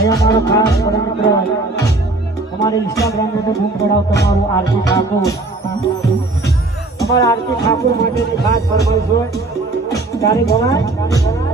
અહીંયા મારો ખાસ મિત્ર हमारे इंस्टाग्राम में तो घूम पड़ा તમારું આરતી ઠાકોર અમારા આરતી ઠાકોર માટેની ખાસ ફરમાઈશ હોય ત્યારે બોલાય